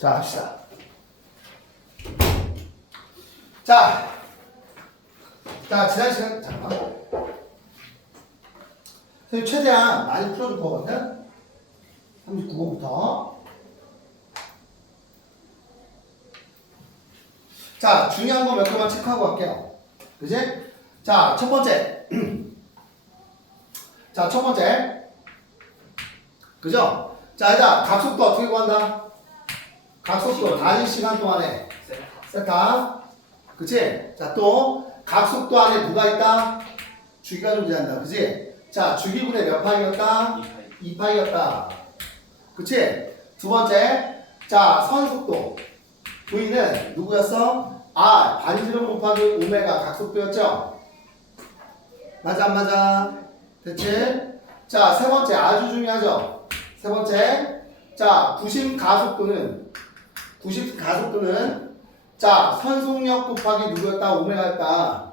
자, 합시다. 자, 지난 시간, 잠깐만. 선생님, 최대한 많이 풀어줄 거거든? 39번부터. 자, 중요한 거 몇 개만 체크하고 갈게요. 그지? 자, 첫 번째. 자, 첫 번째. 그죠? 자, 일단, 각속도 어떻게 구한다? 각속도 단위 시간 동안에 세타. 그치? 자, 또, 각속도 안에 누가 있다? 주기가 존재한다. 그치? 자, 주기분의 몇 파이였다? 2파이였다. 그치? 두 번째. 자, 선속도. V는 누구였어? R, 반지름 곱하기 오메가 각속도였죠? 맞아, 안 맞아? 됐지? 자, 세 번째. 아주 중요하죠? 세 번째. 자, 구심 가속도는 자, 선속력 곱하기 누구였다? 오메가였다.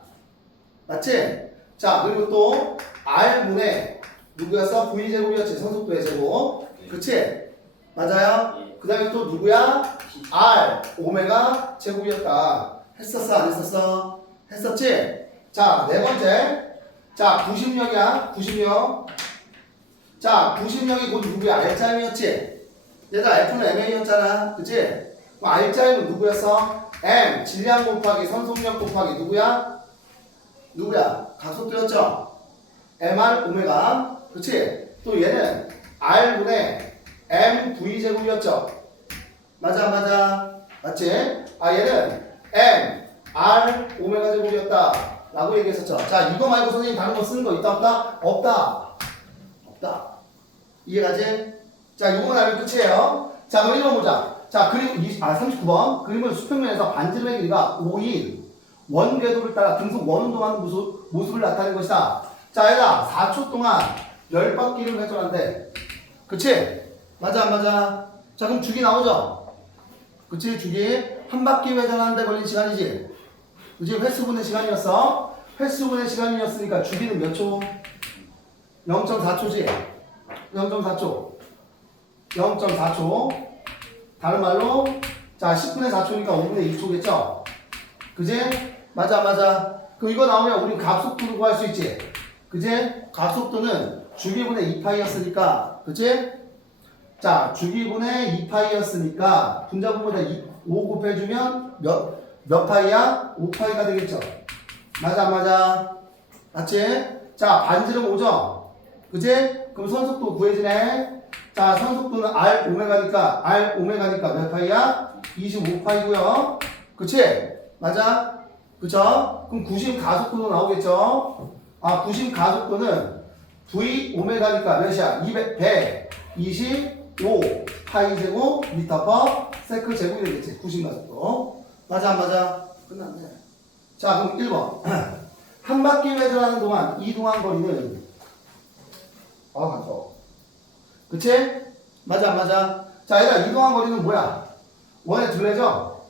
맞지? 자, 그리고 또 R분의 누구였어? V제곱이었지. 선속도의 제곱. 그치? 맞아요? 그 다음에 또 누구야? R, 오메가 제곱이었다. 했었어? 안 했었어? 했었지? 자, 네 번째. 자, 90력이야. 90력. 자, 90력이 곧 누구야? R자임이었지? 얘들아, F는 MA였잖아. 그치? 그럼 R자임은 누구였어? M, 질량 곱하기 선속력 곱하기 누구야? 각속도였죠? MR, 오메가. 그치? 또 얘는 R분의 MV제곱이었죠? 맞아, 안 맞아? 맞지? 아, 얘는 M, R, 오메가 제곱이었다. 라고 얘기했었죠. 자, 이거 말고 선생님 다른 거 쓰는 거 있다, 없다? 없다. 이해가지? 자, 이거만 알면 끝이에요. 자, 그럼 1번 보자. 자, 그림, 39번. 그림은 수평면에서 반지름의 길이가 5인 원궤도를 따라 등속 원운동하는 모습을 나타낸 것이다. 자, 얘들아, 4초 동안 10바퀴를 회전한대. 그치? 맞아, 안 맞아? 자, 그럼 주기 나오죠? 그치? 주기. 한 바퀴 회전하는데 걸린 시간이지? 그치? 횟수분의 시간이었어. 횟수분의 시간이었으니까 주기는 몇 초? 0.4초지? 0.4초. 0.4초. 다른 말로, 자, 10분의 4초니까 5분의 2초겠죠? 그지? 맞아, 맞아. 그럼 이거 나오면 우리 각속도로 구할 수 있지? 그지? 각속도는 주기분의 2파이였으니까, 그지? 자, 주기분의 2파이였으니까, 분자분보다 5 곱해주면 몇 파이야? 5파이가 되겠죠? 맞아, 안 맞아? 맞지? 자, 반지름 5죠? 그지? 그럼 선속도 구해지네? 자, 선속도는 R 오메가니까 몇 파이야? 25파이고요. 그치? 맞아? 그쵸? 그럼 구심 가속도도 나오겠죠? 아, 구심 가속도는 V 오메가니까 몇이야? 125 파이 제곱 미터 퍼 세클 제곱이 되겠지? 구심 가속도. 맞아, 안 맞아? 끝났네. 자, 그럼 1번. 한 바퀴 회전하는 동안 이동한 거리는 간서. 그치? 맞아, 안 맞아? 자, 얘들아, 이동한 거리는 뭐야? 원의 둘레죠?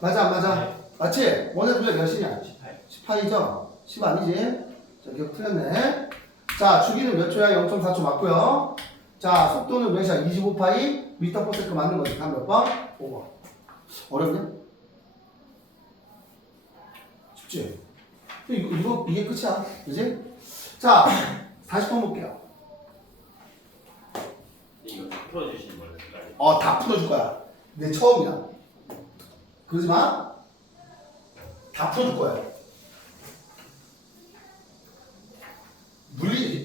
맞아, 안 맞아? 네. 맞지? 원의 둘레 몇이냐? 18이죠? 10 아니지? 자, 이렇게 풀렸네. 자, 주기는 몇 초야? 0.4초 맞고요. 자, 속도는 몇이야? 25파이 미터 퍼 세컨드 맞는 거지. 다음 몇 번? 5번. 어렵냐? 쉽지? 이게 끝이야. 그지? 자, 40번 볼게요. 이거 다 풀어주시는 걸로 될까요? 다 풀어줄 거야. 내 처음이야. 그러지 마. 다 풀어줄 거야.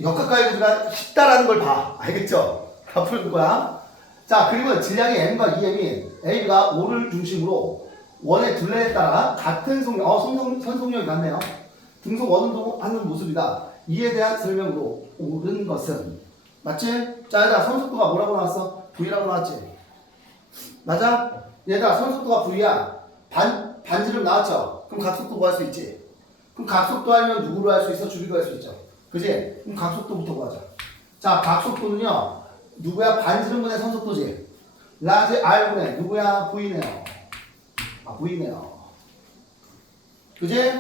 역학가이드가 쉽다라는 걸 봐. 알겠죠? 다 풀어줄 거야. 자, 그리고 질량이 M과 EM인 A가 5를 중심으로 원의 둘레에 따라 같은 선속력이 같네요. 등속 원운동하는 모습이다. 이에 대한 설명으로 옳은 것은 맞지? 자, 얘들아, 선속도가 뭐라고 나왔어? V라고 나왔지? 맞아? 얘들아, 선속도가 V야. 반지름 나왔죠? 그럼 각속도 구할 수 있지? 그럼 각속도 하면 누구로 할 수 있어? 주기로 할 수 있죠? 그지? 그럼 각속도부터 구하자. 자, 각속도는요, 누구야? 반지름분의 선속도지? 라지 R분의 누구야? V네요. V네요. 그지?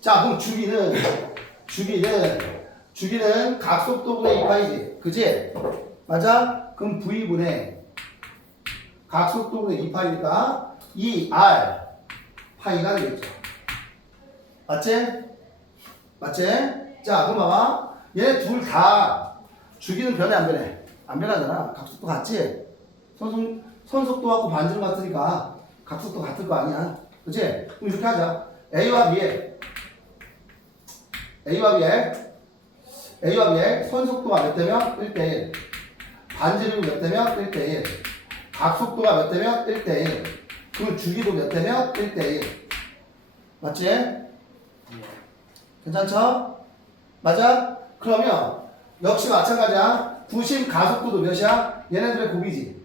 자, 그럼 주기는 각속도분의 2파이지. 그지? 맞아? 그럼 V분의 각속도분의 2파이니까 2R 파이가 되겠죠. 맞지? 맞지? 자, 그럼 봐봐. 얘네 둘 다 주기는 변해 안 변해? 안 변하잖아. 각속도 같지? 선속도하고 반지름 같으니까 각속도 같을 거 아니야. 그치? 그럼 이렇게 하자. A와 B의 선속도가 몇 대면? 1대1. 반지름이 몇 대면? 1대1. 각속도가 몇 대면? 1대1. 그럼 주기도 몇 대면? 1대1. 맞지? 괜찮죠? 맞아? 그러면 역시 마찬가지야. 구심 가속도도 몇이야? 얘네들의 곱이지.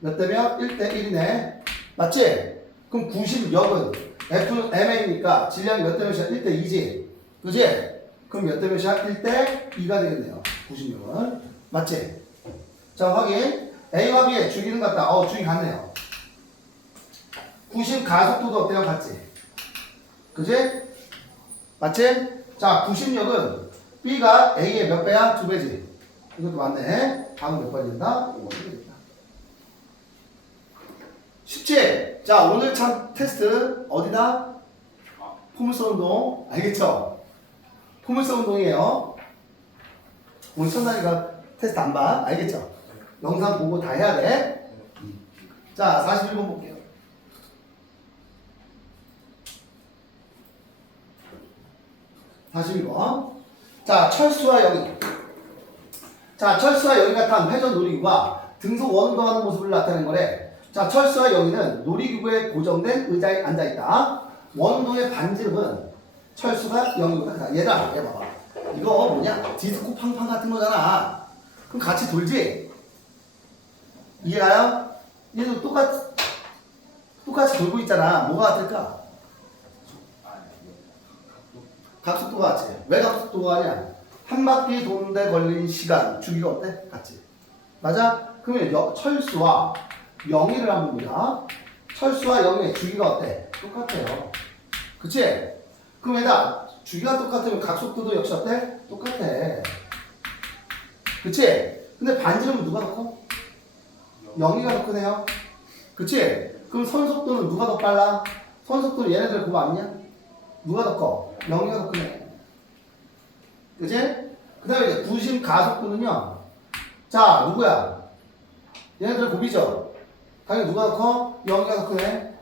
몇 대면? 1대1이네. 맞지? 그럼 구심역은 F는 MA니까 질량이 몇 대 몇이야? 1대2지. 그지? 그럼 몇 대 몇이야? 1대2가 되겠네요. 구심역은. 맞지? 자, 확인. A와 B의 주기는 같다. 주기 같네요. 구심 가속도도 어때요? 같지? 그지? 맞지? 자, 구심력은 B가 A의 몇 배야? 2배지. 이것도 맞네. 다음 몇 번이 된다? 5번이 되겠다. 쉽지? 자, 오늘 참 테스트 어디다? 포물선 운동. 알겠죠? 포물선 운동이에요. 오늘 천단이가 테스트 안 봐. 알겠죠? 영상 보고 다 해야 돼. 자, 41번 볼게요. 다시 1번. 자, 철수와 영희. 자, 철수와 영희가 탄 회전 놀이기구가 등속 원운동하는 모습을 나타낸 거래. 자, 철수와 영희는 놀이기구에 고정된 의자에 앉아있다. 원운동의 반지름은 철수가 영희보다 크다. 얘들아, 얘 봐봐. 이거 뭐냐? 디스코 팡팡 같은 거잖아. 그럼 같이 돌지? 이해가요? 얘도 똑같이 돌고 있잖아. 뭐가 같을까? 각속도가 같지. 왜 각속도가 같냐? 한 바퀴 도는데 걸린 시간, 주기가 어때? 같지. 맞아? 그러면 철수와 영희를 한번 보자. 철수와 영희의 주기가 어때? 똑같아요. 그치? 그럼 얘들아, 주기가 똑같으면 각속도도 역시 어때? 똑같아. 그치? 근데 반지름은 누가 더 커? 영희가 더 크네요. 그치? 그럼 선속도는 누가 더 빨라? 선속도는 얘네들 그거 아니냐? 누가 더 커? 영희가 더 크네. 그치? 그 다음에 이제 구심 가속도는요. 자, 누구야? 얘네들 곱이죠? 당연히 누가 더 커? 영희가 더 크네.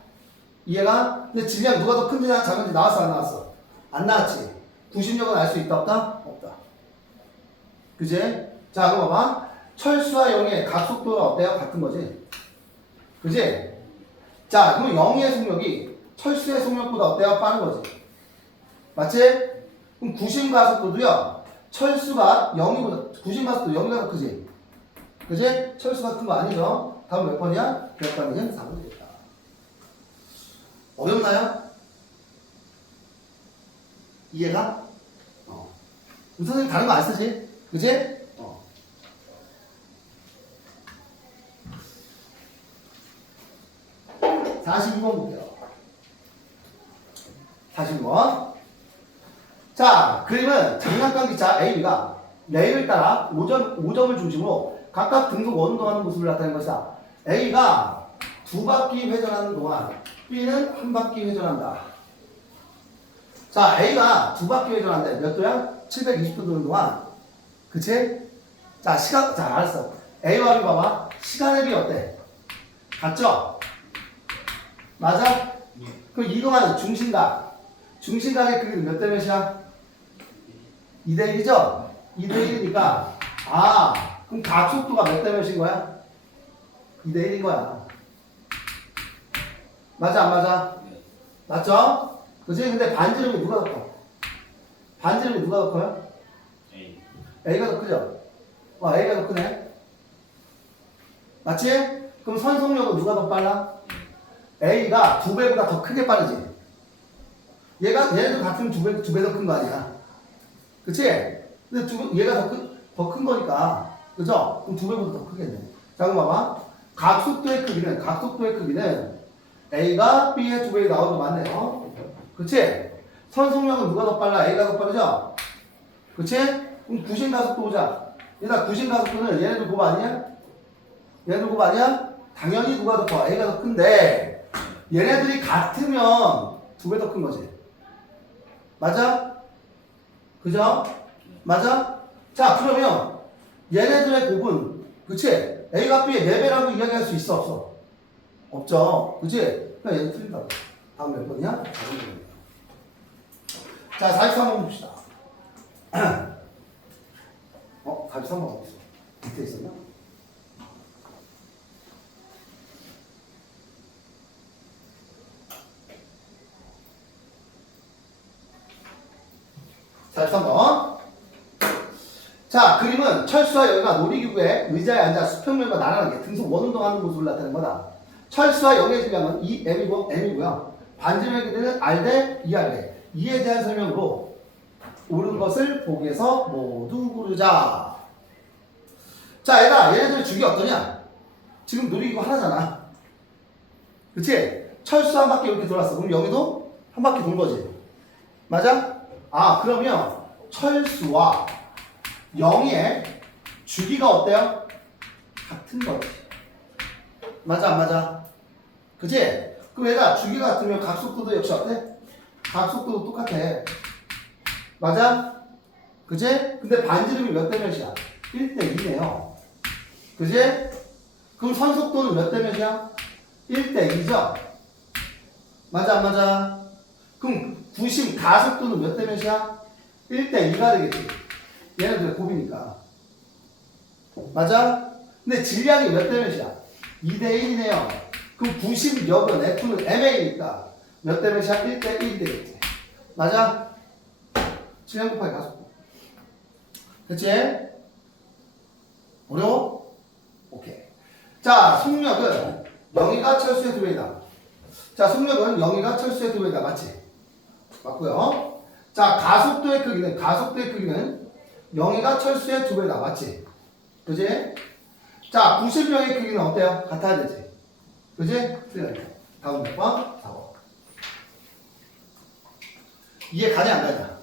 이해가? 근데 질량 누가 더 큰지 작은지 나왔어, 안 나왔어? 안 나왔지? 구심력은 알 수 있다, 없다? 없다. 그치? 자, 그럼 봐봐. 철수와 영희의 각속도가 어때요? 같은 거지? 그치? 자, 그럼 영희의 속력이 철수의 속력보다 어때요? 빠른 거지? 맞지? 그럼 구심 가속도도요. 철수가 0이보다 구심 가속도 0이가 더 크지? 그지? 철수가 큰 거 아니죠? 다음 몇 번이야? 몇 번이냐? 4번 되겠다. 어렵나요? 이해가? 우리 선생님 다른 거 안 쓰지? 그지? 42번 볼게요. 42번. 자, 그림은 장난감 기차 A가 레일을 따라 5점을 중심으로 각각 등속 원운동하는 모습을 나타낸 것이다. A가 2바퀴 회전하는 동안 B는 1바퀴 회전한다. 자, A가 2바퀴 회전한대. 몇 도야? 720도 도는 동안. 그치? 자, 자, 알았어. A와 B 봐봐. 시간의 비 어때? 같죠? 맞아? 그럼 이동하는 중심각의 크기는 몇 대 몇이야? 2대1이죠? 2대1이니까 그럼 각속도가 몇 대 몇인 거야? 2대1인 거야. 맞아 안 맞아? 맞죠? 그치? 근데 반지름이 누가 더 커? 반지름이 누가 더 커요? A가 더 크죠? A가 더 크네. 맞지? 그럼 선속력은 누가 더 빨라? A가 2배보다 더 크게 빠르지? 얘네도 같은 2배 더 큰 거 아니야? 그치? 근데 얘가 더 큰 거니까. 그죠? 그럼 2배보다 더 크겠네. 자, 그럼 봐봐. 각속도의 크기는 A가 B의 2배에 나오는 거 맞네요. 그치? 선속력은 누가 더 빨라? A가 더 빠르죠? 그치? 그럼 구심 가속도 보자. 얘들아, 구심 가속도는 얘네들 곱 아니야? 당연히 누가 더 커? A가 더 큰데 얘네들이 같으면 2배 더 큰 거지. 맞아? 그죠? 맞아? 자, 그러면 얘네들의 곱은 그치? A가 B의 4배라고 이야기할 수 있어 없어? 없죠. 그치? 그냥 얘는 틀린다고. 다음 몇 번이야? 4번이야. 자, 43번 봅시다. 43번 어디 있어? 밑에 있었나? 자, 3번. 자, 그림은 철수와 영희가 놀이기구에 의자에 앉아 수평면과 나란하게 등속 원운동하는 모습을 나타낸 거다. 철수와 영희의 질량은 2m이고요. 반지름의 길이는 r 대 2r 대 2에 대한 설명으로 옳은 것을 보기에서 모두 고르자. 자, 얘네들 주기 어떠냐? 지금 놀이기구 하나잖아. 그치? 철수 한 바퀴 이렇게 돌았어. 그럼 영희도 한 바퀴 돌 거지. 맞아? 아, 그러면 철수와 영희의 주기가 어때요? 같은 거지. 맞아, 안 맞아? 그치? 그럼 얘가 주기가 같으면 각속도도 역시 어때? 각속도도 똑같아. 맞아? 그치? 근데 반지름이 몇 대 몇이야? 1대 2네요. 그치? 그럼 선속도는 몇 대 몇이야? 1대 2죠? 맞아, 안 맞아? 그럼 구심 가속도는 몇 대 몇이야? 1대 2가 되겠지. 얘네들 곱이니까. 맞아? 근데 질량이 몇 대 몇이야? 2대 1이네요. 그럼 구심력은 F는 MA니까 몇 대 몇이야? 1대 1이 되겠지. 맞아? 질량 곱하기 가속도. 그치? 어려워? 오케이. 자, 속력은 영희가 철수의 2배이다. 자, 속력은 영희가 철수의 2배이다. 맞지? 맞고요. 자, 가속도의 크기는 영희가 철수의 2배다. 맞지? 그지? 자, 구심력의 크기는 어때요? 같아야 되지. 그지? 틀려요. 다음 몇 번? 4번. 이해 가냐 안 가냐?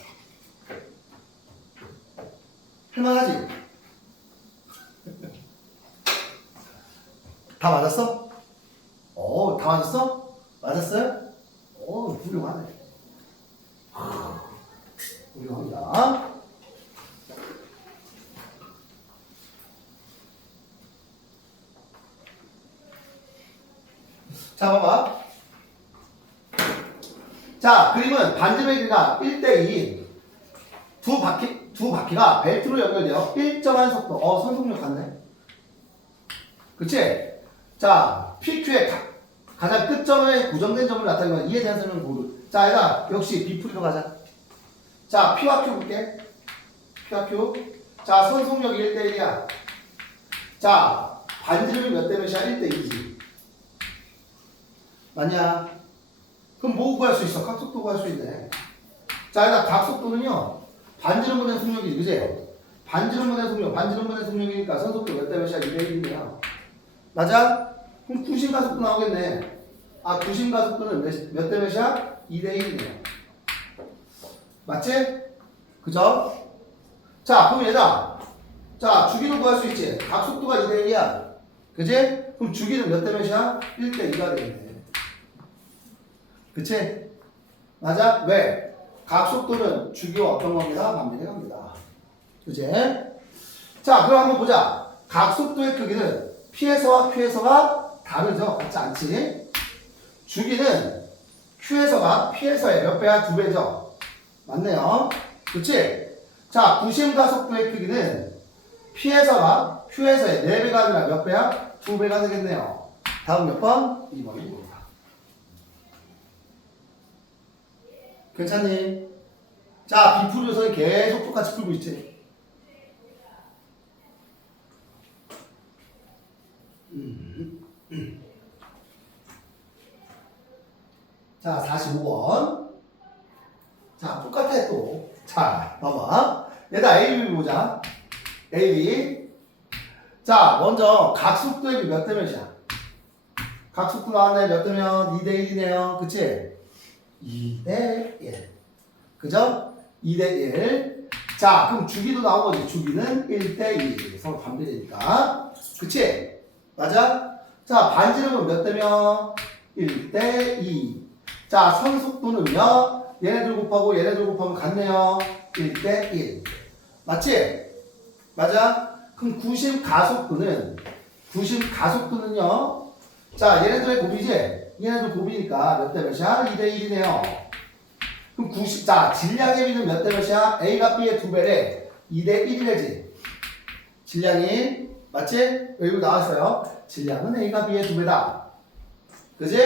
할만하지? 다 맞았어? 다 맞았어? 맞았어요? 훌륭하네. 훌륭합니다. 자, 봐봐. 자, 그림은 반지름의 길이가 1대2. 두 바퀴가 벨트로 연결되어 일정한 속도. 선속력 같네. 그치? 자, PQ의 가장 끝점에 고정된 점을 나타내는 건 이에 대한 설명 고르. 자, 얘가 역시 B풀이로 가자. 자, P와 Q 볼게. P와 Q. 자, 선속력이 1대1이야. 자, 반지름이 몇 대 몇이야? 1대2지. 맞냐? 그럼 뭐 구할 수 있어? 각속도 구할 수 있네. 자, 얘가 각속도는요, 반지름분의 속력이지, 그지? 반지름분의 속력이니까 선속도 몇 대 몇이야? 2대1이네요. 맞아? 그럼 구심 가속도 나오겠네. 아, 구심 가속도는 몇 대 몇이야? 2대 1이네요. 맞지? 그죠? 자, 그럼 얘다. 자, 주기도 구할 수 있지. 각속도가 2대 1이야. 그지? 그럼 주기는 몇 대 몇이야? 1대 2가 되겠네. 그치? 맞아? 왜? 각속도는 주기와 어떤 겁니다? 반비례 갑니다. 그지? 자, 그럼 한번 보자. 각속도의 크기는 P에서와 Q에서가 다르죠? 같지 않지? 주기는 Q에서가 P에서의 몇 배야? 2배죠? 맞네요. 그치? 자, 구심 가속도의 크기는 P에서가 Q에서의 4배가 아니라 몇 배야? 2배가 되겠네요. 다음 몇 번? 2번입니다. 괜찮니? 자, B풀이 요소는 계속 똑같이 풀고 있지? 자, 45번. 자, 똑같아 또. 자, 봐봐. 얘다 A, B 보자. A, B. 자, 먼저 각속도의 비 몇 대 몇이야? 각속도 나왔네. 몇 대 몇? 2대 1이네요. 그치? 2대 1. 그죠? 2대 1. 자, 그럼 주기도 나온 거지. 주기는 1대 2. 서로 반비례니까. 그치? 맞아? 자, 반지름은 몇 대면? 1대 2. 자, 선속도는요? 얘네들 곱하고 얘네들 곱하면 같네요. 1대 1. 맞지? 맞아? 그럼 구심 가속도는요? 자, 얘네들의 곱이지? 얘네들 곱이니까 몇 대 몇이야? 2대 1이네요. 그럼 자, 질량의 비는 몇 대 몇이야? A가 B의 2배래. 2대 1이래지. 질량이, 맞지? 여기 나왔어요. 질량은 A가 B의 2배다. 그지?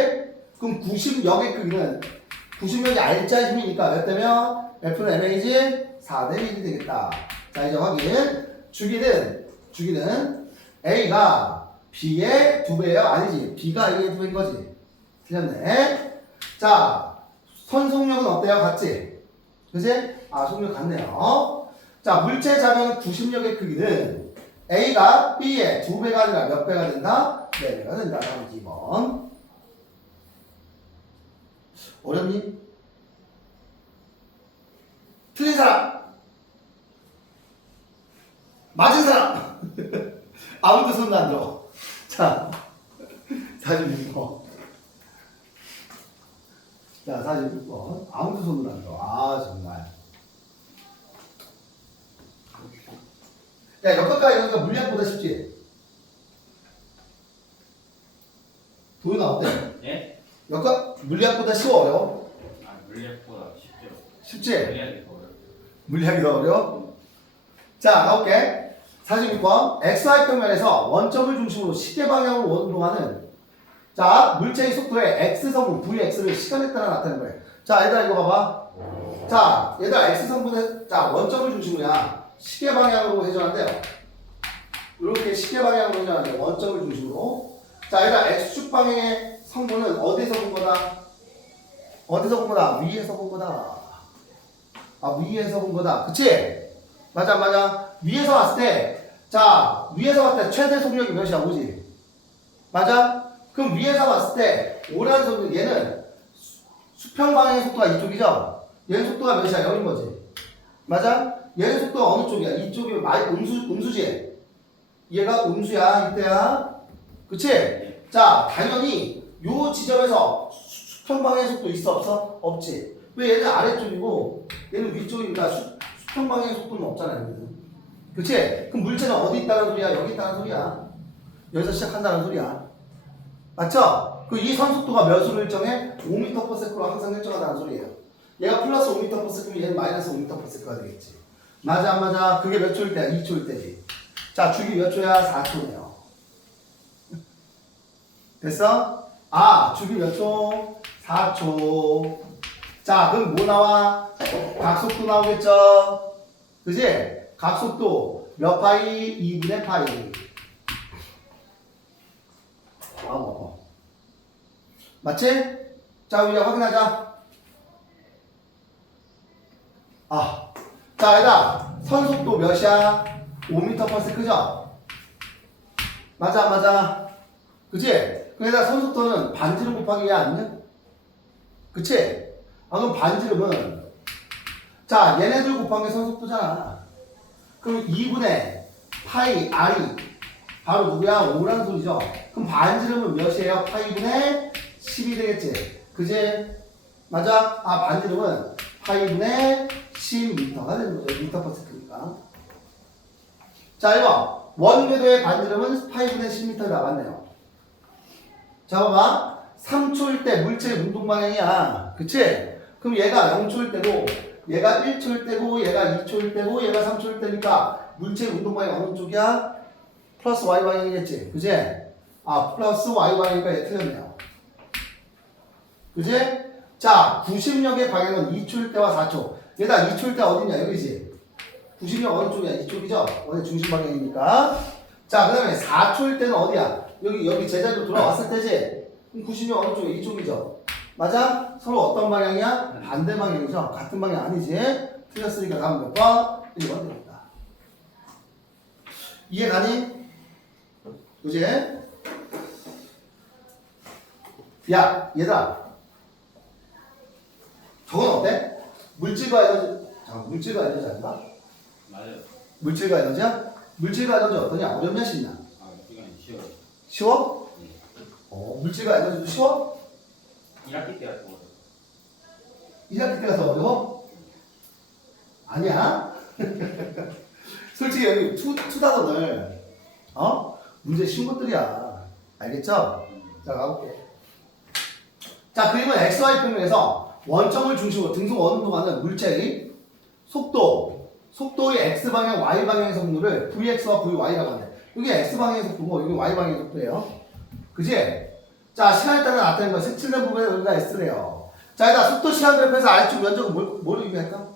그럼 구심력의 크기는, 구심력이 R자 힘이니까 몇 대면? F는 MA지? 4대 1이 되겠다. 자, 이제 확인. 주기는 A가 B의 2배예요? 아니지. B가 A의 2배인 거지. 틀렸네. 자, 선속력은 어때요? 같지? 그지? 아, 속력 같네요. 자, 물체 자면 구심력의 크기는 A가 B의 2배가 아니라 몇 배가 된다? 4배가 된다. 다음 2번. 어렵니? 틀린 사람! 맞은 사람! 아무도 손도 안 들어. 자, 46번. 자, 46번. 아무도 손도 안 들어. 아, 정말. 야, 역학과 이런 거 물리학보다 쉽지? 도윤아 어때? 예? 역학 물리학보다 쉬워 어려워? 아, 물리학보다 쉽죠. 쉽지? 물리학이 더 어렵죠. 물리학이 더 어려워? 자, 가볼게. 46번. XY평면에서 원점을 중심으로 시계 방향으로 원동하는 자, 물체의 속도의 X성분 Vx를 시간에 따라 나타내는 거예요. 자, 얘들아 이거 봐봐. 자, 얘들아 X성분의 자, 원점을 중심으로야 시계 방향으로 회전한대요. 이렇게 시계 방향으로 회전하는데 원점을 중심으로. 자, 얘들아 X축 방향의 성분은 어디서 본 거다? 어디서 본 거다? 위에서 본 거다. 아, 위에서 본 거다. 그치? 맞아, 맞아. 위에서 봤을 때, 자, 위에서 봤을 때 최대 속력이 몇이야, 오지? 맞아? 그럼 위에서 봤을 때, 오라는 속력, 얘는 수평 방향의 속도가 이쪽이죠? 얘는 속도가 몇이야? 0인 거지. 맞아? 얘는 속도가 어느 쪽이야? 이쪽이 음수지? 얘가 음수야, 이때야. 그치? 자, 당연히 요 지점에서 수평 방향의 속도 있어, 없어? 없지. 왜 얘는 아래쪽이고, 얘는 위쪽이니까 수평 방향의 속도는 없잖아, 여기는. 그치? 그럼 물체는 어디 있다는 소리야? 여기 있다는 소리야. 여기서 시작한다는 소리야. 맞죠? 그 이 선속도가 몇으로 일정해? 5m/s로 항상 일정하다는 소리예요. 얘가 플러스 5m/s면 얘는 마이너스 5m/s가 되겠지. 맞아, 안 맞아? 그게 몇 초일 때야? 2초일 때지. 자, 주기 몇 초야? 4초네요. 됐어? 아, 주기 몇 초? 4초. 자, 그럼 뭐 나와? 각속도 나오겠죠? 그지? 각속도 몇 파이? 2분의 파이. 맞지? 자, 우리 확인하자. 아, 자, 얘들아, 선속도 몇이야? 5m/s 그죠? 맞아, 맞아. 그치? 그래서 선속도는 반지름 곱하기 왜 아니냐? 그치? 아, 그럼 반지름은 자, 얘네들 곱한 게 선속도잖아. 그럼 2분의 파이 R이 바로 누구야? 5라는 소리죠. 그럼 반지름은 몇이에요? 파이분의 10이 되겠지. 그지? 맞아? 아, 반지름은 파이분의 10m가 되는 거죠. m/s니까. 자, 이거 원궤도의 반지름은 파이분의 10m 나왔네요. 자, 봐봐. 3초일 때 물체의 운동 방향이야. 그치? 그럼 얘가 0초일 때고, 얘가 1초일 때고, 얘가 2초일 때고, 얘가 3초일 때니까 물체의 운동 방향이 어느 쪽이야? 플러스 y 방향이겠지. 그지? 아, 플러스 y 방향이니까 얘 틀렸네요. 그지? 자, 구심력의 방향은 2초일 때와 4초. 얘다 2초일 때 어디냐? 여기지. 구심력 어느 쪽이야? 이쪽이죠? 원래 중심 방향이니까. 자, 그 다음에 4초일 때는 어디야? 여기 제자리로 돌아왔을 때지? 그럼 구심력 어느 쪽이야? 이쪽이죠? 맞아? 서로 어떤 방향이야? 반대 방향이죠? 같은 방향 아니지? 틀렸으니까 다음 몇 번? 1번 되겠다. 이해 가니? 그지? 야, 얘들아. 저건 어때? 물질과 에너지, 물질과 에너지 아닌가? 맞아요. 물질과 에너지야? 물질과 에너지 어떠냐? 어렵냐, 쉽냐? 아, 이건 쉬워요. 쉬워? 물질과 에너지도 쉬워? 1학기 때가 좋아요. 1학기 때 가서 어려워? 아니야. 솔직히 여기 투다선을 문제 쉬운 것들이야. 알겠죠? 자, 가볼게. 자, 그림은 XY 평면에서 원점을 중심으로 등속 원운동하는 물체의 속도의 X방향, Y방향의 속도를 Vx와 Vy라고 하네. 여기 X방향의 속도고, 여기 Y방향의 속도예요. 그지? 자, 시간에 따라 나타내는 건 색칠된 부분에 여기가 S래요. 자, 일단 속도 시간 그래프에서 R축 면적은 뭘 의미할까?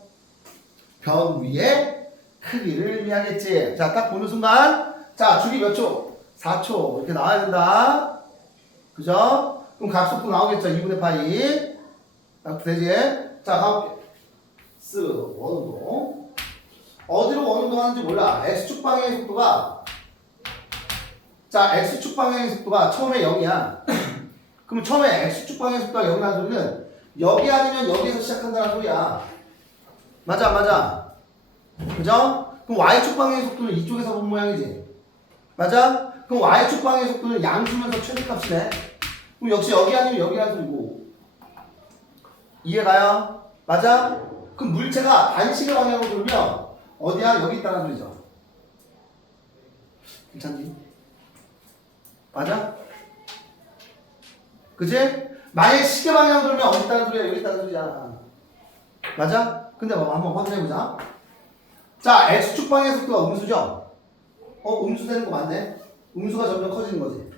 변 위의 크기를 의미하겠지. 자, 딱 보는 순간, 자, 주기 몇 초? 4초. 이렇게 나와야 된다. 그죠? 그럼 각속도 나오겠죠? 2분의 파이. 딱 되지? 자, 가볼게. 원운동. 어디로 원운동 하는지 몰라. X축 방향의 속도가, 자, X축 방향의 속도가 처음에 0이야. 그럼 처음에 X축 방향의 속도가 0이라는 소리는 여기 아니면 여기에서 시작한다는 소리야. 맞아, 맞아. 그죠? 그럼 Y축 방향의 속도는 이쪽에서 본 모양이지. 맞아? 그럼 Y축 방향의 속도는 양수면서 최대값이네. 그럼 역시 여기 아니면 여기라는 소리고. 이해가요? 맞아? 그럼 물체가 반시계 방향으로 돌면 어디야? 여기 있다는 소리죠. 괜찮니? 맞아? 그치? 만약에 시계 방향으로 돌면 어디 있다는 소리야? 여기 있다는 소리잖아. 맞아? 근데 뭐 한번 확인해보자. 자, X축 방향의 속도가 음수죠? 음수 되는 거 맞네? 음수가 점점 커지는 거지.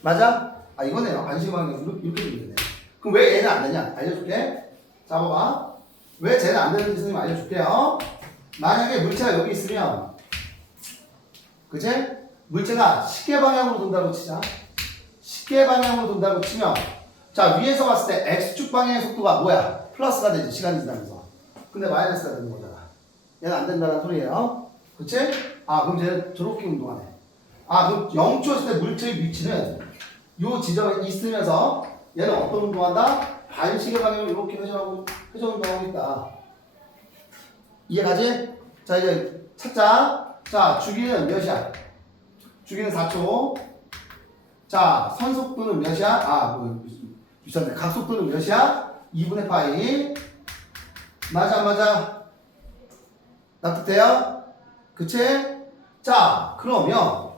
맞아? 아, 이거네요. 반시계 방향으로 이렇게 되겠네. 그럼 왜 얘는 안 되냐? 알려줄게. 자, 봐봐. 왜 쟤는 안 되는지 선생님 알려줄게요. 만약에 물체가 여기 있으면, 그치? 물체가 시계 방향으로 돈다고 치자. 시계 방향으로 돈다고 치면, 자, 위에서 봤을 때 X축 방향의 속도가 뭐야? 플러스가 되지, 시간이 지나면서. 근데 마이너스가 되는 거잖아. 얘는 안 된다는 소리예요. 그치? 아, 그럼 쟤는 저렇게 운동하네. 아, 그럼 0초였을 때 물체의 위치는 요 지점에 있으면서 얘는 어떤 운동한다? 반시계 방향으로 이렇게 회전 운동하고 있다. 이해가지? 자, 이제 찾자. 자, 주기는 몇이야? 주기는 4초. 자, 선속도는 몇이야? 아, 미쳤네. 각속도는 몇이야? 2분의 파이. 맞아, 맞아. 납득돼요? 그치? 자, 그러면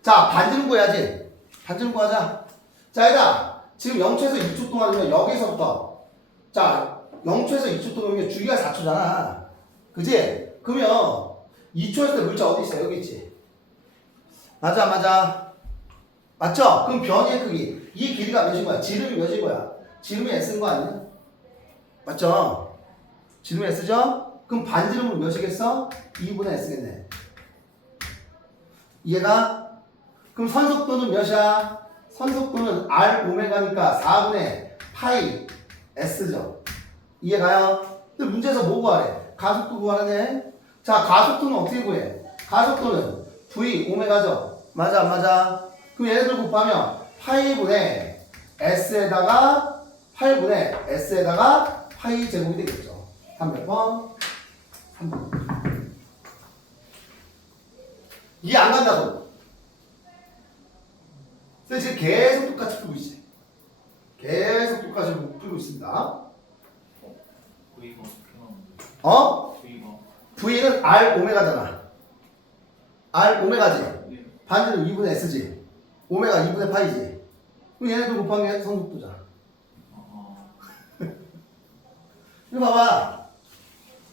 자, 반지름 구해야지. 반지름 구하자. 자, 얘들아, 지금 0초에서 2초 동안이면 여기서부터, 자, 0초에서 2초 동안이면 주기가 4초잖아. 그지? 그러면 2초였을 때 물체 어디 있어? 여기 있지. 맞아, 맞아. 맞죠? 그럼 변이의 크기. 이 길이가 몇인 거야? 지름이 몇인 거야? 지름이 S인 거 아니야? 맞죠? 지름이 S죠? 그럼 반지름은 몇이겠어? 2분의 S겠네. 이해가? 그럼 선속도는 몇이야? 선속도는 R 오메가니까 4분의 파이 S죠. 이해가요? 근데 문제에서 뭐 구하래? 가속도 구하네. 자, 가속도는 어떻게 구해? 가속도는 V 오메가죠. 맞아, 안 맞아? 그럼 얘네들 곱하면 파이분의 S에다가 8분의 S에다가 파이 제곱이 되겠죠. 300번. 3번. 이해 안 간다고? 그래서 지금 계속 똑같이 풀고 있지. 계속 똑같이 풀고 있습니다. V번 V는 R 오메가잖아. R 오메가지. 반지름 2분의 S지. 오메가 2분의 파이지. 그럼 얘네들 곱한 게 선속도잖아. 이거 봐봐.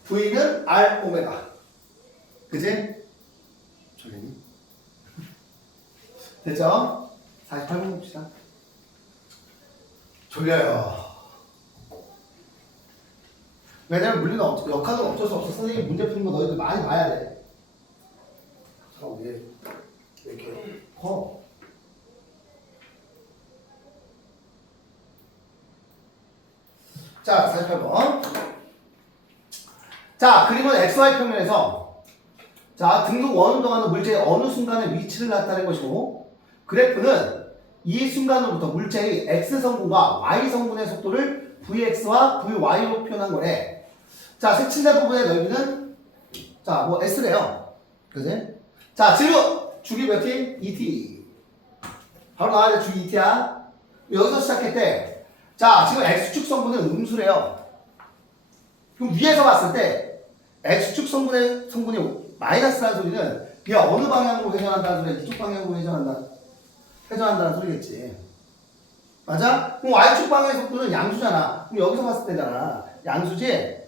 V는 R 오메가. 그지? 졸리니? 됐죠? 48번 봅시다. 졸려요. 왜냐면 물리는 역학은 어쩔 수 없어. 선생님이 문제 푸는 거 너희들 많이 봐야 돼. 잠깐만, 왜 이렇게 커? 자, 48번. 자, 그림은 XY 평면에서 자, 등속 원운동하는 물체의 어느 순간의 위치를 나타낸 것이고 그래프는 이 순간으로부터 물체의 X성분과 Y성분의 속도를 Vx와 Vy로 표현한 거래. 자, 색칠된 부분의 넓이는 자, 뭐 S래요. 그지? 자, 질문! 주기 몇 t? 2t. 바로 나와야 돼. 주기 2t야. 여기서 시작했대. 자, 지금 x축 성분은 음수래요. 그럼 위에서 봤을 때 x축 성분이 마이너스라는 소리는 얘가 어느 방향으로 회전한다는 소리야? 이쪽 방향으로 회전한다는 소리겠지. 맞아? 그럼 y축 방향의 속도는 양수잖아. 그럼 여기서 봤을 때잖아. 양수지?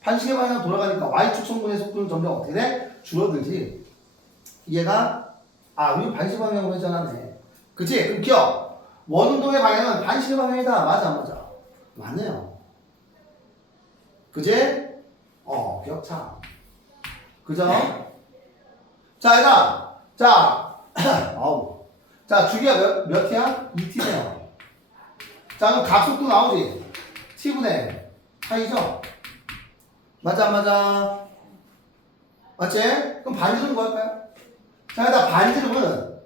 반시계 방향 돌아가니까 y축 성분의 속도는 점점 어떻게 돼? 줄어들지. 얘가 우리 반시계 방향으로 회전하네. 그치? 그럼 기억. 원운동의 방향은 반시계 방향이다. 맞아 안 맞아? 맞네요. 그치? 기억 참. 그죠? 자, 얘가 자, 자, 주기가 몇 t야? 2t네요. 자, 그럼 각속도 나오지? t분의 파이죠? 맞아, 안 맞아? 맞지? 그럼 반지름은 뭐 할까요? 자, 일단 반지름은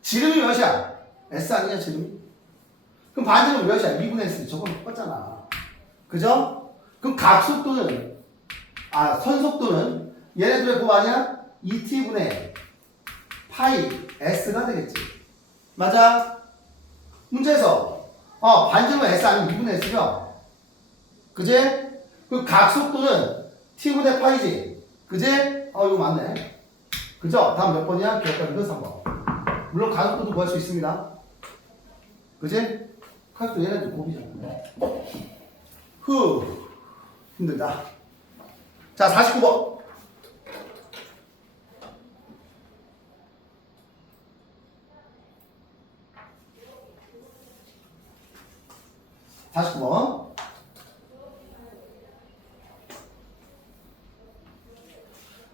지름이 몇이야? S 아니냐, 지름이? 그럼 반지름은 몇이야? 2분의 S. 저건 똑같잖아. 그죠? 그럼 각속도는, 선속도는 얘네들의 곱 아니야? 2t분의 파이 S가 되겠지. 맞아? 문제에서 반지름은 S 아니면 2분의 S죠? 그지? 그 각속도는 T분의 파이지? 그지? 이거 맞네. 그죠? 다음 몇 번이야? 기억하는 거 3번. 물론 각속도도 구할 수 있습니다. 그지? 각속도 얘네들 곱이잖아. 힘들다. 자, 49번.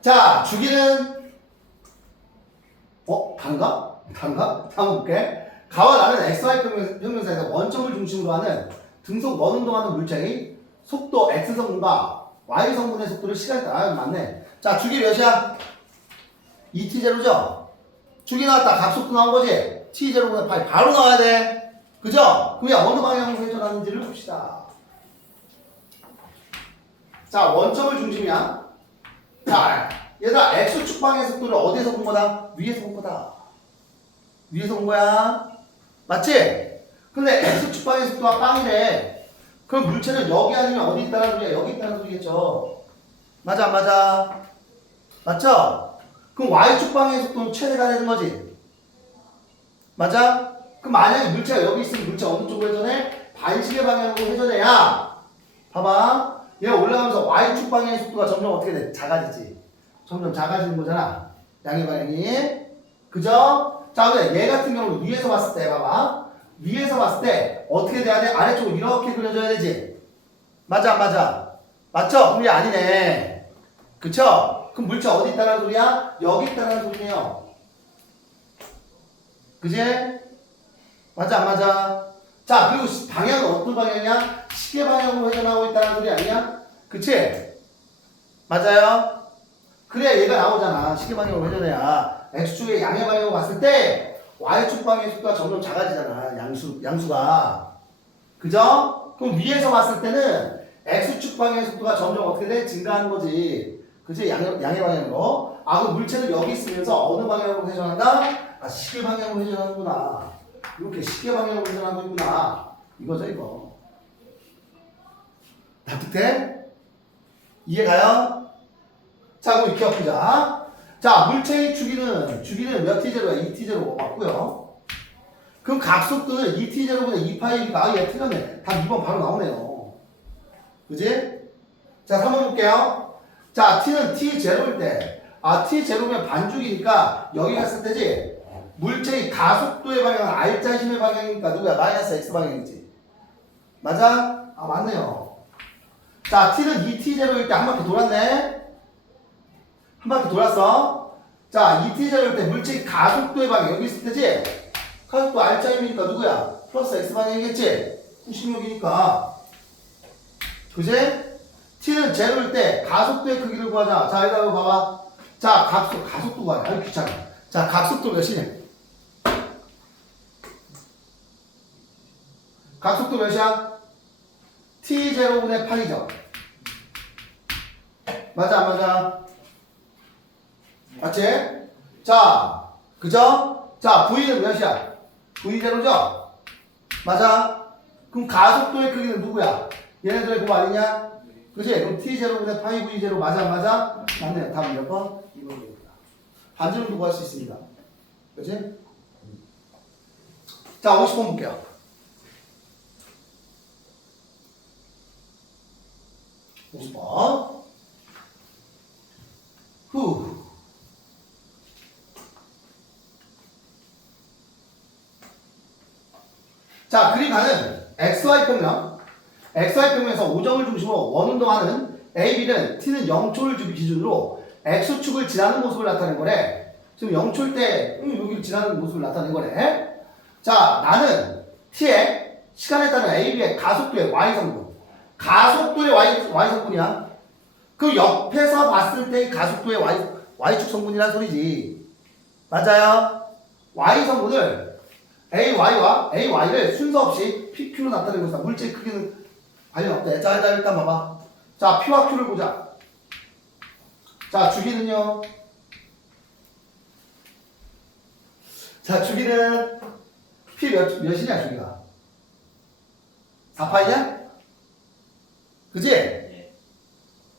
자, 주기는 단가? 한번 볼게. 가와 나는 XY 평면사에서 원점을 중심으로 하는 등속 원운동하는 물체의 속도 X성분과 Y성분의 속도를 시간에 따라 맞네. 자, 주기 몇이야? 2t0죠? 주기 나왔다. 각속도 나온 거지? t0분의 파이 바로 나와야 돼. 그죠? 그게 어느 방향으로 회전하는지를 봅시다. 자, 원점을 중심이야. 자, 얘들아, X축 방향의 속도를 어디에서 본 거다? 위에서 본 거다. 위에서 본 거야. 맞지? 근데 X축 방향의 속도가 빵이래. 그럼 물체는 여기 아니면 어디 있다는 소리야? 여기 있다는 소리겠죠. 맞아, 안 맞아? 맞죠? 그럼 Y축 방향의 속도는 최대가 되는 거지. 맞아? 그럼 만약에 물체가 여기 있으면 물체 어느 쪽으로 회전해? 반시계 방향으로 회전해야. 봐봐. 얘가 올라가면서 Y축 방향의 속도가 점점 어떻게 돼? 작아지지. 점점 작아지는 거잖아. 양의 방향이. 그죠? 자, 근데 얘 같은 경우는 위에서 봤을 때, 봐봐. 위에서 봤을 때 어떻게 돼야 돼? 아래쪽으로 이렇게 그려줘야 되지. 맞아, 안 맞아? 맞죠? 그럼 얘 아니네. 그쵸? 그럼 물체 어디 있다는 소리야? 여기 있다는 소리네요. 그지? 맞아, 안 맞아? 자, 그리고 방향은 어떤 방향이야? 시계 방향으로 회전하고 있다는 소리 아니야? 그치? 맞아요? 그래야 얘가 나오잖아. 시계 방향으로 회전해야. X축의 양의 방향으로 봤을 때 Y축 방향의 속도가 점점 작아지잖아. 양수가. 그죠? 그럼 위에서 봤을 때는 X축 방향의 속도가 점점 어떻게 돼? 증가하는 거지. 그치? 양의 방향으로. 그럼 물체는 여기 있으면서 어느 방향으로 회전한다? 시계 방향으로 회전하는구나. 이렇게 시계 방향으로 회전하고 있구나. 이거죠, 이거. 납득돼? 이해가요? 자, 그럼 기억해보자. 자, 물체의 주기는 몇 t제로야? 2t제로 맞고요. 그럼 각속도는 2t제로분의 2파이니까 얘 틀렸네. 답 2번 바로 나오네요. 그지? 자, 3번 볼게요. 자, t는 t0일 때 t0면 반죽이니까 여기 갔을 때지. 물체의 가속도의 방향은 R자심의 방향이니까 누구야? 마이너스 X 방향이지. 맞아? 맞네요. 자, t는 2t0일 때 한 바퀴 돌았네. 한 바퀴 돌았어. 자, 2t0일 때 물체의 가속도의 방향 여기 있을 때지? 가속도 R자임이니까 누구야? 플러스 X 방향이겠지? 96이니까. 그지? t는 0일 때 가속도의 크기를 구하자. 자, 이거 봐봐. 자, 가속도가 아니야. 귀찮아. 자, 각속도 몇이냐? 각속도 몇이야? t0분의 8이죠. 맞아, 안 맞아? 맞지? 자, 그죠? 자, V는 몇이야? V0죠? 맞아? 그럼 가속도의 크기는 누구야? 얘네들의 곱 아니냐? 그지? 그럼 T0분의 파이 V0 맞아 안 맞아? 맞네요. 답은 몇 번? 2번입니다. 반지름도 구할 수 있습니다. 그지? 자, 50번 볼게요. 50번. 후. 자, 그림 가는 XY 평면. XY 평면에서 5점을 중심으로 원운동하는 AB는 T는 0초를 기준으로 X축을 지나는 모습을 나타낸 거래. 지금 0초일 때 여기를 지나는 모습을 나타낸 거래. 자, 나는 T의 시간에 따른 AB의 가속도의 Y성분. 가속도의 Y성분이야. 그 옆에서 봤을 때의 가속도의 Y축 성분이란 소리지. 맞아요? Y성분을 AY를 순서 없이 PQ로 나타내고 있어. 물질 크기는 관련 없대. 자, 일단 봐봐. 자, P와 Q를 보자. 자, 주기는요. 자, 주기는 P 몇이냐, 주기가? 4파이냐? 그지? 네.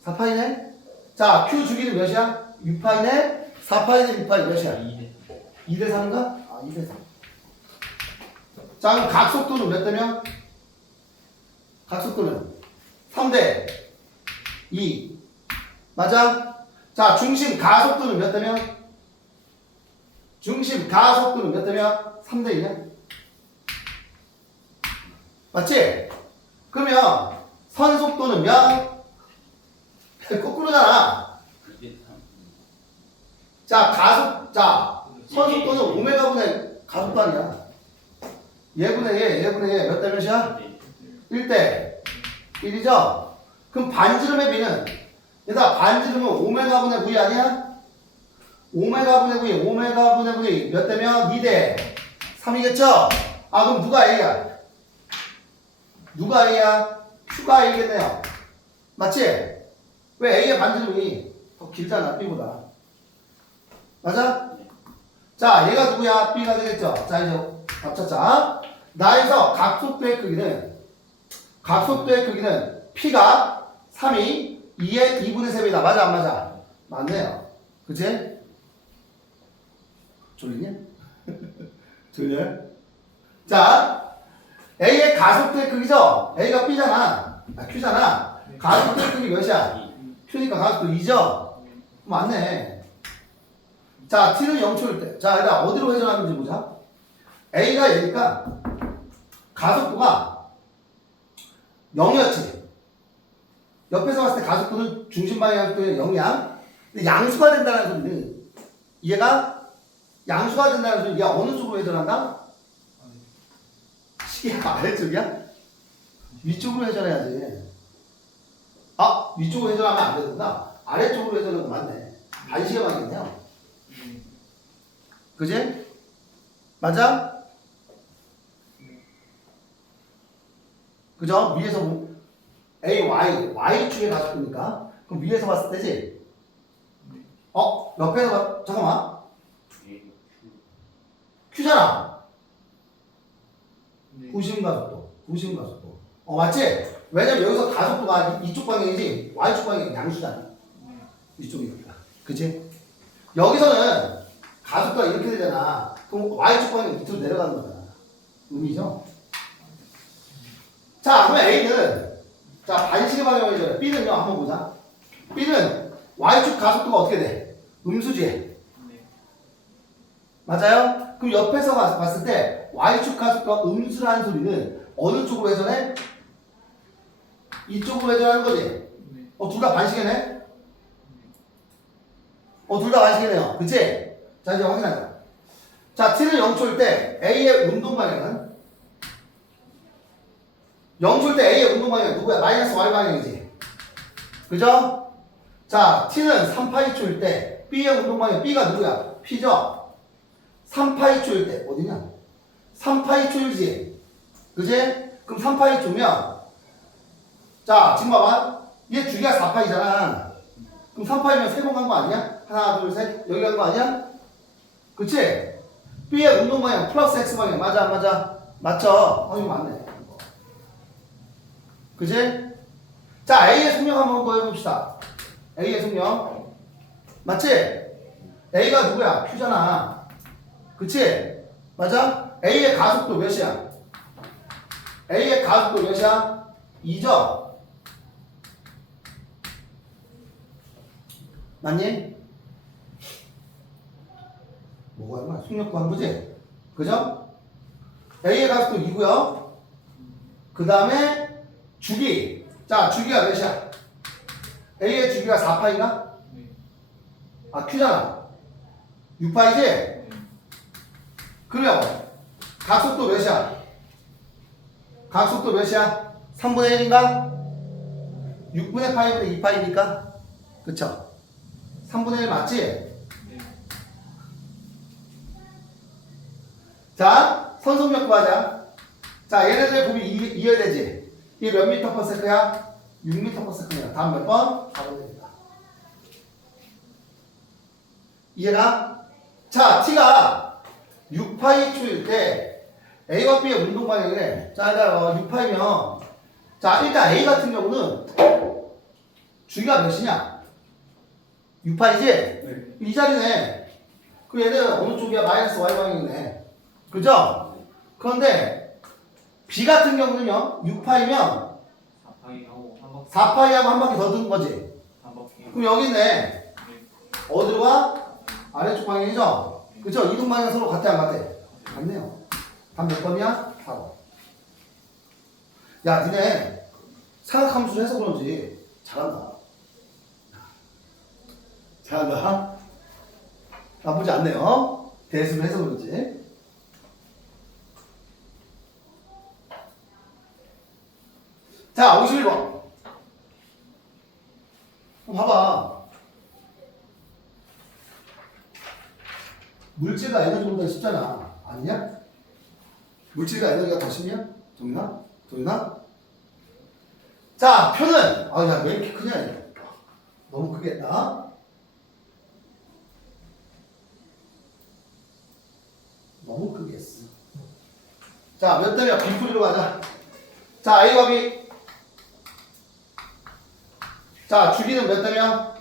4파이네? 자, Q 주기는 몇이야? 6파이네? 4파이네, 6파이 몇이야? 2대 3인가? 아, 2대 3. 자, 그럼 각속도는 몇 대면? 각속도는 3대 2. 맞아? 자, 중심 가속도는 몇 대면? 중심 가속도는 몇 대면? 3대 2냐? 맞지? 그러면 선속도는 몇? 거꾸로잖아. 자, 선속도는 오메가분의 가속도 아니야. 얘분의 얘 몇 대 몇이야? 1대 1이죠? 그럼 반지름의 비는 얘들아 반지름은 오메가분의 V 아니야? 오메가분의 V 몇 대면? 2대 3이겠죠? 아 그럼 누가 A야? 누가 A야? Q가 A겠네요. 맞지? 왜 A의 반지름이 더 길잖아 B보다. 맞아? 자 얘가 누구야? B가 되겠죠? 자 이제 답 찾자. 나에서 각속도의 크기는 P가 3이 2의 2분의 3배다. 맞아 안 맞아? 맞네요. 그치? 졸리냐? 졸려? 자 A의 가속도의 크기죠? A가 B잖아. Q잖아. 가속도의 크기 몇이야? Q니까 가속도 2죠? 맞네. 자 T는 0초일 때. 자 일단 어디로 회전하는지 보자. A가 얘니까 가속도가 0이었지. 옆에서 봤을 때 가속도는 중심 방향 속도의 0이야. 근데 양수가 된다는 소리는 얘가 양수가 된다는 소리는 얘가 어느 쪽으로 회전한다? 시계 아래쪽이야? 위쪽으로 회전해야지. 아 위쪽으로 회전하면 안 되는구나. 아래쪽으로 회전하는 거 맞네. 반시계 방향이네요. 그지? 맞아? 그죠? 위에서 Y축의 가속도니까. 그럼 위에서 봤을 때지? 옆에서 잠깐만. Q잖아. 구심 가속도. 맞지? 왜냐면 여기서 가속도가 이쪽 방향이지, Y축 방향이 양수잖아. 이쪽이니까. 그치? 여기서는 가속도가 이렇게 되잖아. 그럼 Y축 방향이 밑으로 내려가는 거잖아. 의미죠? 자, 그러면 A는 자 반시계 방향으로 해줘요. B는요 한번 보자. B는 Y축 가속도가 어떻게 돼? 음수지. 맞아요? 그럼 옆에서 봤을 때 Y축 가속도가 음수라는 소리는 어느 쪽으로 회전해? 이쪽으로 회전하는 거지. 둘 다 반시계네. 둘 다 반시계네요. 그치? 자 이제 확인하자. 자 T는 0초일 때 A의 운동 방향은 0초일 때 A의 운동 방향은 누구야? 마이너스 Y 방향이지. 그죠? 자, T는 3파이초일 때 B의 운동 방향 B가 누구야? P죠? 3파이초일 때 어디냐? 3파이초이지. 그지? 그럼 3파이초면 자, 지금 봐봐. 얘 주기가 4파이잖아. 그럼 3파이면 3번 간 거 아니야? 하나, 둘, 셋. 여기 간 거 아니야? 그치? B의 운동 방향 플러스 X 방향 맞아 안 맞아? 맞죠? 이거 맞네. 그치? 자, A의 속력 한번 보여봅시다. A의 속력. 맞지? A가 누구야? Q잖아. 그치? 맞아? A의 가속도 몇이야? A의 가속도 몇이야? 2죠? 맞니? 뭐가 얼마나 속력 구하는 거지? 그죠? A의 가속도 2고요. 그 다음에 주기. 자, 주기가 몇이야? A의 주기가 4파이가? 아, Q잖아. 6파이지? 그래요. 각속도 몇이야? 각속도 몇이야? 3분의 1인가? 6분의 파이분의 2파이니까? 그쵸? 3분의 1 맞지? 자, 선속력 구하자. 자, 얘네들의 곱이 이해되지? 이게 몇 미터 퍼 세크야? 6미터 퍼 세크야. 다음 몇 번? 4번 됩니다. 이해가? 자, T가 6파이 초일 때 A와 B의 운동 방향이래. 자, 일단 6파이면 자, 일단 A 같은 경우는 주기가 몇이냐? 6파이지? 네. 이 자리네. 그 얘는 어느 쪽이야? 마이너스 Y 방향이네. 그죠? 그런데 B 같은 경우는요, 6파이면 4파이하고 한 바퀴 4파이하고 한 바퀴 더 도는 거지. 한 바퀴. 그럼 여기 있네. 네. 어디로 가? 아래쪽 방향이죠? 그죠? 이동 방향 서로 같아, 안 같아? 같네요. 답 몇 번이야? 4번. 야, 니네 사각함수 해서 그런지 잘한다. 잘한다. 나쁘지 않네요. 대수를 해서 그런지. 자, 51번. 봐봐. 물질과 에너지보다 쉽잖아. 아니냐? 물질과 에너지가 더 쉽냐? 동윤아? 동윤아? 자, 표는, 아, 야, 왜 이렇게 크냐, 이거. 너무 크겠다. 너무 크게 했어. 자, 몇 대면 빈풀이로 가자. 자, A와 B. 자, 주기는 몇 대면?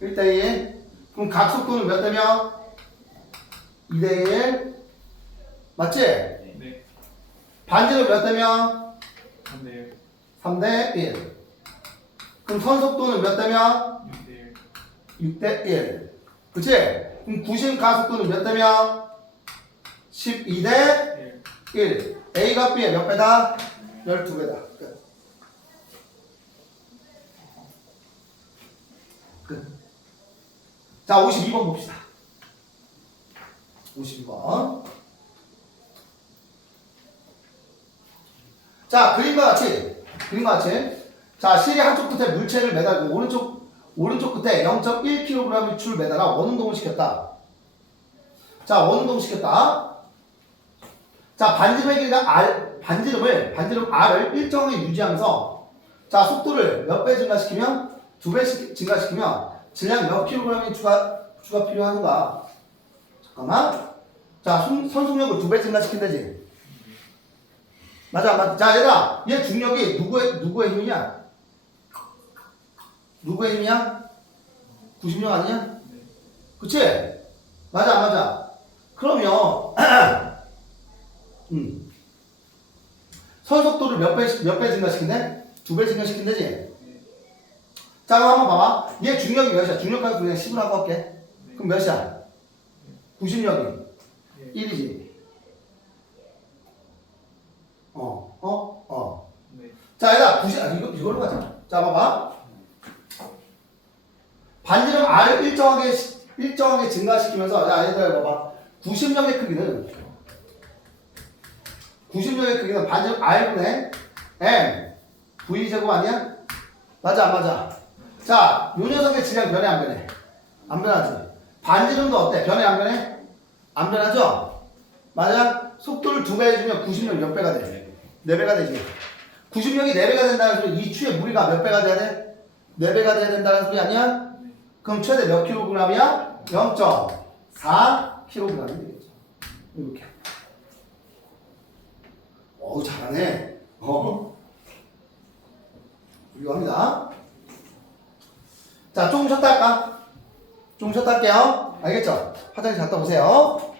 1대1. 그럼 각속도는 몇 대면? 2대1. 맞지? 네. 반지는 몇 대면? 3대1. 3대1. 그럼 선속도는 몇 대면? 6대1. 6대1. 그치? 그럼 구심 가속도는 몇 대면? 12대 1. A가 B의 몇 배다? 12배다. 끝. 끝. 자, 52번 봅시다. 52번. 자, 그림과 같이. 자, 실이 한쪽 끝에 물체를 매달고 오른쪽 끝에 0.1kg의 줄 매달아 원운동을 시켰다. 자, 원운동 시켰다. 자, 반지름 R을 일정하게 유지하면서 자, 속도를 몇 배 증가시키면? 2배 증가시키면 질량 몇 킬로그램의 추가 필요한가? 잠깐만. 자, 선속력을 2배 증가시킨다지. 맞아. 자, 얘들아, 얘 중력이 누구의 힘이냐? 누구의 힘이야? 90력 아니냐? 그치? 맞아. 그러면 선속도를 몇 배 증가시킨대? 2배 증가시킨대지? 자, 그럼 한번 봐봐. 얘 중력이 몇이야? 중력까지 그냥 10을 하고 할게. 그럼 몇이야? 90력이 1이지. 네. 자, 얘들아, 이걸로 가자. 자, 봐봐. 반지름 R을 일정하게 증가시키면서, 야, 얘들아, 봐봐. 90력의 크기는 반지름 R분의 M V제곱 아니야? 맞아, 안 맞아? 자, 요 녀석의 질량 변해, 안 변해? 안 변하지? 반지름도 어때? 변해, 안 변해? 안 변하죠? 맞아? 속도를 2배 해주면 90력 몇 배가 돼? 4배가 되지. 90력이 4배가 된다는 소리, 이 추의 무리가 몇 배가 돼야 돼? 4배가 돼야 된다는 소리 아니야? 그럼 최대 몇 킬로그램이야? 0.4kg이 되겠죠. 이렇게. 어우, 잘하네. 훌륭합니다. 자, 조금 쉬었다 할까? 조금 쉬었다 할게요. 알겠죠? 화장실 갔다 오세요.